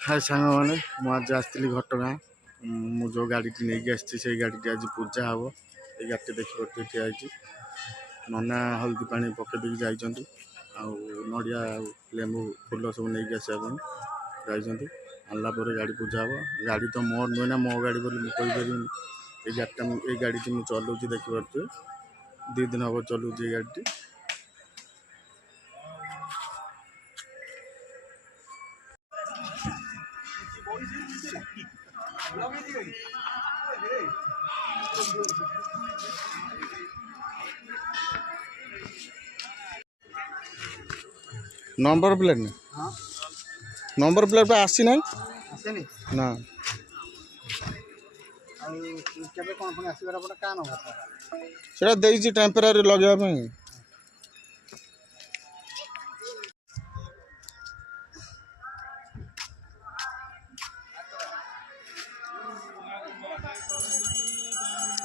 हाय सांग मैंने मुझे आसती घटगाँ मु जो गाड़ी नहीं आसी गाड़ी आज पूजा हम ये गाड़ी देखिए ठिया नना हल्दी पा पकई जाइंट नड़िया लेंबू फूल सब नहीं आसवाई आनला गाड़ी पूजा हम गाड़ी तो मोर नुहे ना मो गाड़ी बोली मुझे ये गाड़ी मुझे चलाऊँ देखिए 2 दिन हम चलाऊँ ये गाड़ी नंबर प्लेट नहीं नंबर प्लेट पे आसी ना ना सेटा देइछि टेम्पररी लगे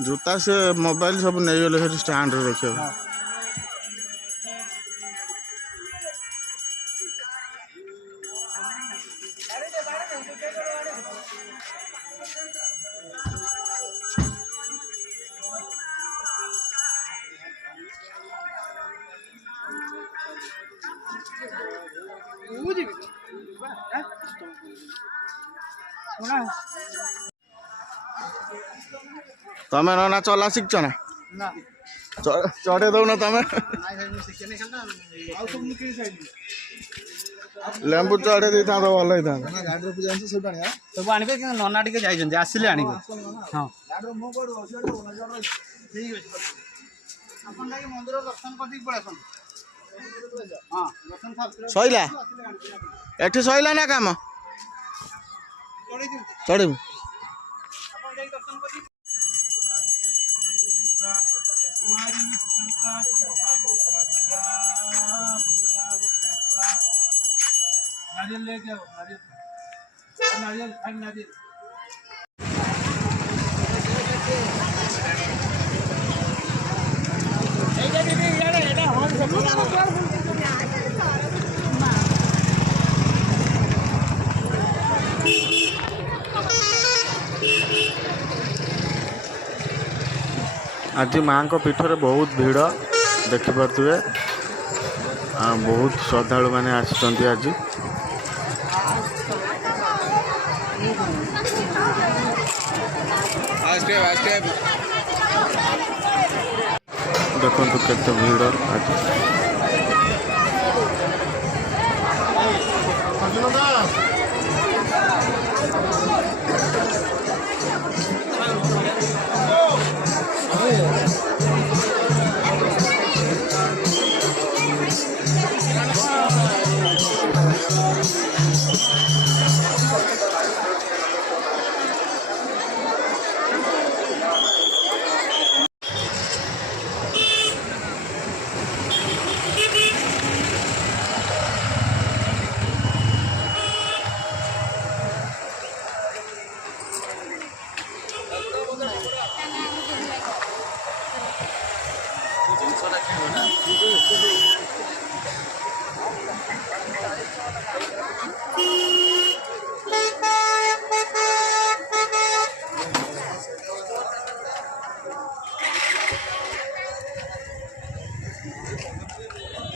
जूता से मोबाइल सब नहीं गले स्टैंड रखे तमें ना चला शिक्ष ना चढ़े दौ ना तमें लेंबू चढ़े दे था भल सब आने नना टे जाइए आसिले आने हाँ सैला एठी सैला ना काम चढ़ू नारियल लेके आओ नारियल नारियल आज माँ को पीठरे बहुत भीड़ देखिपे बहुत श्रद्धालु मैंने आसुँच आज देखो केते भीड़ आज